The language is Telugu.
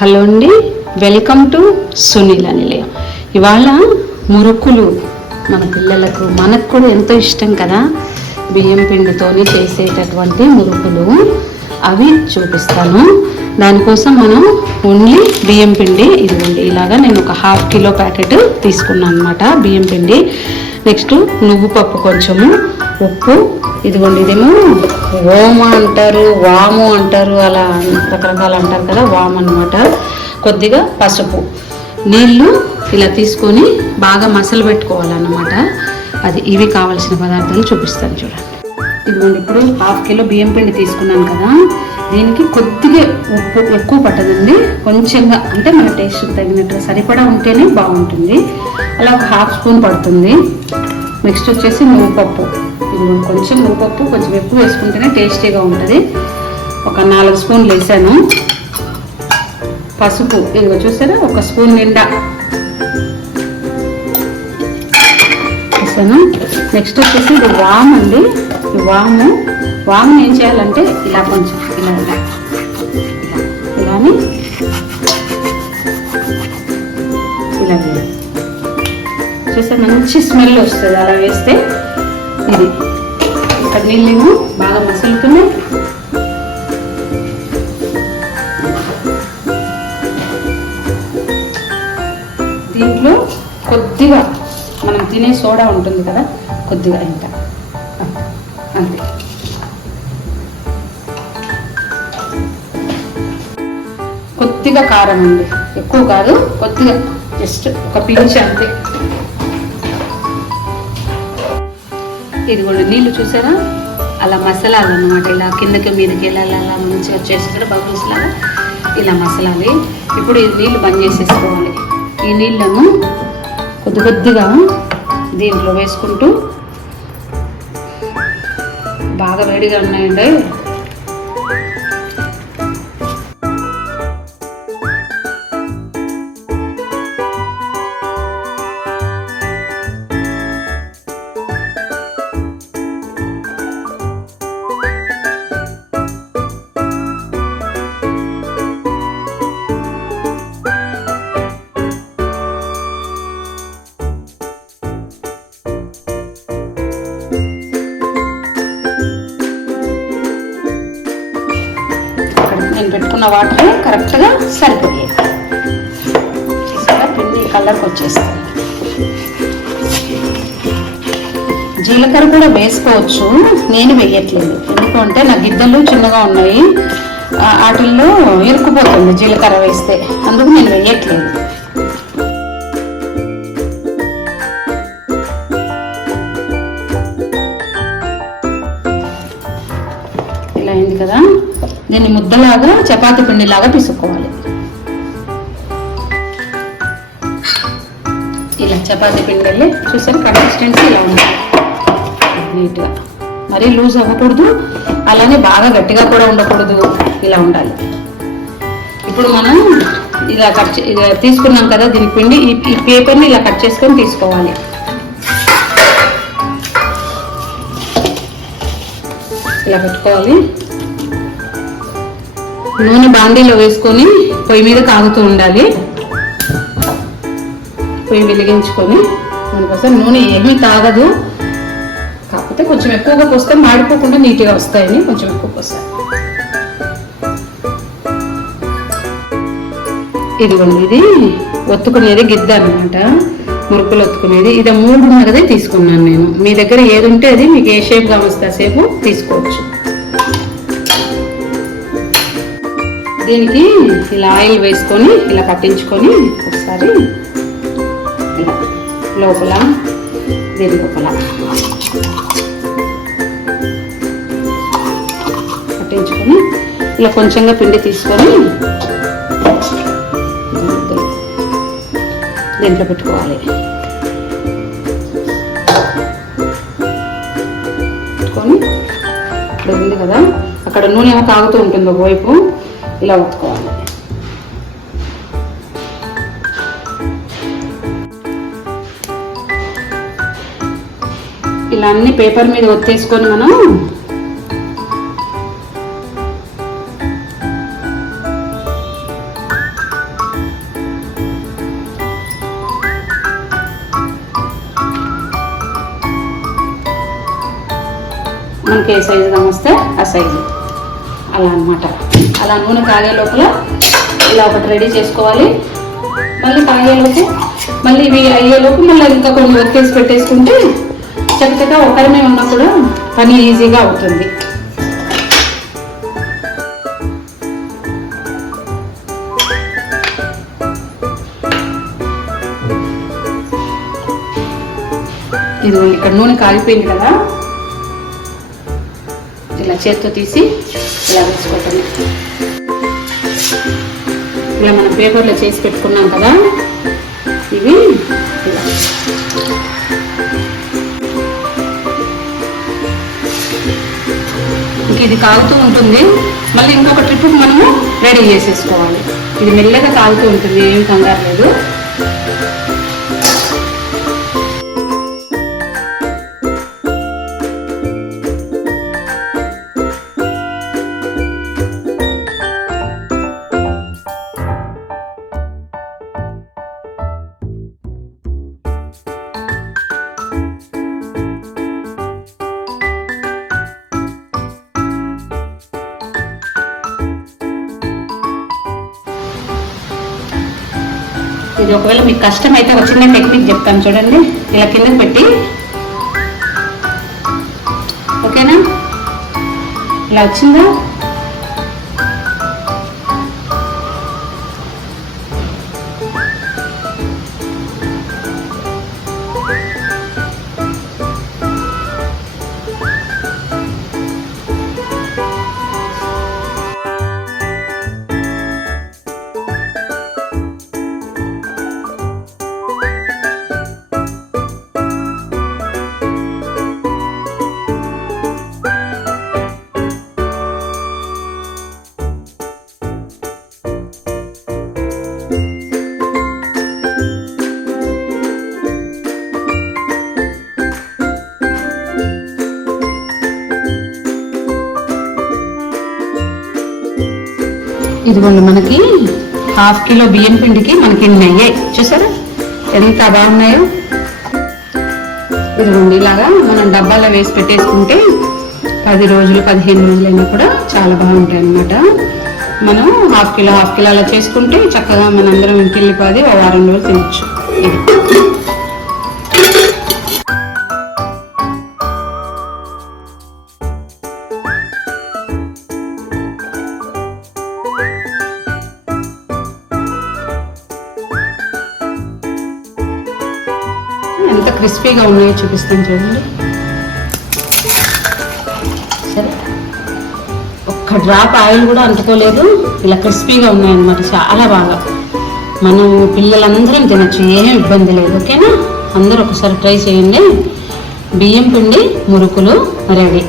హలో అండి, వెల్కమ్ టు సునీల నిలయం. ఇవాళ మురుకులు మన పిల్లలకు మనకు కూడా ఎంతో ఇష్టం కదా. బియ్యం పిండితోని చేసేటటువంటి మురుకులు అవి చూపిస్తాను. దానికోసం మనం ఓన్లీ బియ్యం పిండి ఇదిగోండి, ఇలాగా నేను ఒక ½ కిలో ప్యాకెట్ తీసుకున్నాను అనమాట బియ్యం పిండి. నెక్స్ట్ నువ్వు పప్పు కొంచెము, ఉప్పు, ఇదిగోండి ఇదేమో ఓమ అంటారు, వాము అంటారు, అలా రకరకాలు అంటారు కదా, వాము అనమాట. కొద్దిగా పసుపు, నీళ్ళు ఇలా తీసుకొని బాగా మసలు పెట్టుకోవాలన్నమాట. అది ఇవి కావాల్సిన పదార్థాలు చూపిస్తాను చూడండి. ఇదిగోండి ఇప్పుడు ½ కిలో బియ్యం పిండి తీసుకున్నాను కదా, దీనికి కొద్దిగా ఉప్పు ఎక్కువ పట్టదండి, కొంచెంగా అంటే మన టేస్ట్ తగినట్టు సరిపడా ఉంటేనే బాగుంటుంది. అలా ఒక ½ స్పూన్ పడుతుంది. నెక్స్ట్ వచ్చేసి నువ్వుపప్పు, ఇదిగోండి కొంచెం నువ్వుపప్పు కొంచెం ఎక్కువ వేసుకుంటేనే టేస్టీగా ఉంటుంది. ఒక 4 స్పూన్లు వేసాను. పసుపు ఇదిగో చూసారా, 1 స్పూన్ నిండా వేసాను. నెక్స్ట్ వచ్చేసి ఇది వాము అండి. ఈ వాము ఏం చేయాలంటే ఇలా కొంచెం ఇలాని ఇలా చూస్తే మంచి స్మెల్ వస్తుంది అలా వేస్తే. ఇది ఇక్కడ నీళ్ళేమో బాగా మసులుతున్నాయి. దీంట్లో కొద్దిగా మనం తినే సోడా ఉంటుంది కదా, కొద్దిగా ఇంత అంతే. కొద్దిగా కారం అండి, ఎక్కువ కాదు, కొద్దిగా జస్ట్ ఒక పించ్ అంతే. ఇదిగోండి నీళ్ళు చూసారా, అలా మసలాలి అన్నమాట. ఇలా కిందకి మీదకి వెళ్ళాలి, అలా మంచిగా వచ్చేసి కూడా బబుల్స్ లాగా ఇలా మసలాలి. ఇప్పుడు ఈ నీళ్ళు బంద్ చేసేసుకోవాలి. ఈ నీళ్ళను కొద్దిగా దీంట్లో వేసుకుంటూ, బాగా వేడిగా ఉన్నాయండి. నేను పెట్టుకున్న వాటర్ కరెక్ట్గా సరిపోయాయి. పిండి కలర్కి వచ్చేస్తుంది. జీలకర్ర కూడా వేసుకోవచ్చు, నేను వేయట్లేదు. ఎందుకంటే నా గిద్దలు చిన్నగా ఉన్నాయి, వాటిల్లో ఇరుక్కుపోతుంది జీలకర్ర వేస్తే, అందుకు నేను వేయట్లేదు. ఇలా అయింది కదా, దీన్ని ముద్దలాగా చపాతీ పిండిలాగా పిసుకోవాలి. ఇలా చపాతీ పిండి చూసారు, కన్సిస్టెన్సీ ఇలా ఉండాలి నీట్గా. మరీ లూజ్ అవ్వకూడదు, అలానే బాగా గట్టిగా కూడా ఉండకూడదు, ఇలా ఉండాలి. ఇప్పుడు మనం ఇలా ఇలా తీసుకున్నాం కదా దీని పిండి, ఈ పేపర్ని ఇలా కట్ చేసుకొని తీసుకోవాలి. ఇలా పెట్టుకోవాలి. నూనె బాండీలో వేసుకొని పొయ్యి మీద కాగుతూ ఉండాలి. పొయ్యి వెలిగించుకొని, దానికోసం నూనె ఏమీ తాగదు, కాకపోతే కొంచెం ఎక్కువగా పోస్తే మాడిపోకుండా నీట్గా వస్తాయని కొంచెం ఎక్కువ పోస్తాయి. ఇదిగోండి ఇది ఒత్తుకునేది గిద్ద అనమాట, మురుకులు ఒత్తుకునేది. ఇది 3.5 తీసుకున్నాను నేను. మీ దగ్గర ఏది ఉంటే అది, మీకు ఏ షేప్గా వస్తే ఆ షేపు తీసుకోవచ్చు. దీనికి ఇలా ఆయిల్ వేసుకొని ఇలా పట్టించుకొని ఒకసారి ఇలా లోపల దీని లోపల పట్టించుకొని ఇలా కొంచెంగా పిండి తీసుకొని దీంట్లో పెట్టుకోవాలి. పెట్టుకొని ఇప్పుడు ఉంది కదా, అక్కడ నూనె ఏమో తాగుతూ ఉంటుంది ఒకవైపు, ఇలా ఒత్తుకోవాలి. ఇలా అన్ని పేపర్ మీద ఒత్తేసుకొని మనం మనకి ఏ సైజుగా వస్తే ఆ సైజు అలా అన్నమాట. అలా నూనె కాగే లోపల ఇలా ఒకటి రెడీ చేసుకోవాలి. మళ్ళీ కాగేలోపు మళ్ళీ ఇవి అయ్యేలోపు మళ్ళీ ఇంకా కొన్ని వర్క్ చేసి పెట్టేసుకుంటే చక్కగా ఒకరిమే ఉన్నప్పుడు పని ఈజీగా అవుతుంది. ఇది ఇక్కడ నూనె కాగిపోయింది కదా, ఇలా చేత్తో తీసి ఇలా వేసుకోవటం. ఇలా మనం పేపర్లో చేసి పెట్టుకున్నాం కదా, ఇవి ఇలా ఇంక ఇది కాగుతూ ఉంటుంది. మళ్ళీ ఇంకొక ట్రిప్ మనము రెడీ చేసేసుకోవాలి. ఇది మెల్లగా కాగుతూ ఉంటుంది, ఏం కంగారు లేదు. ఇది ఒకవేళ మీకు కష్టమైతే ఒక చిన్న టెక్నిక్ చెప్తాను చూడండి. ఇలా కిందకి పెట్టి, ఓకేనా, ఇలా వచ్చిందా, ఇదిగోండి మనకి 1/2 కిలో బియ్యం పిండికి మనకి ఇన్ని అయ్యాయి. చూసారా ఎంత బాగున్నాయో. ఇదిగోండి ఇలాగా మనం డబ్బాలో వేసి పెట్టేసుకుంటే 10 రోజులు 15 రోజులైనా కూడా చాలా బాగుంటాయి అన్నమాట. మనం 1/2 కిలో అలా చేసుకుంటే చక్కగా మనందరం ఇంటికి వెళ్ళిపోయి 1 వారం రోజులు తినచ్చు. ఎంత క్రిస్పీగా ఉన్నాయో చూపిస్తాను చూడండి. సరే, ఒక్క డ్రాప్ ఆయిల్ కూడా అంటుకోలేదు. ఇలా క్రిస్పీగా ఉన్నాయన్నమాట, చాలా బాగా. మనం పిల్లలందరం తినచ్చు, ఏమీ ఇబ్బంది లేదు. ఓకేనా, అందరూ ఒకసారి ట్రై చేయండి. బియ్యం పిండి మురుకులు రెడీ.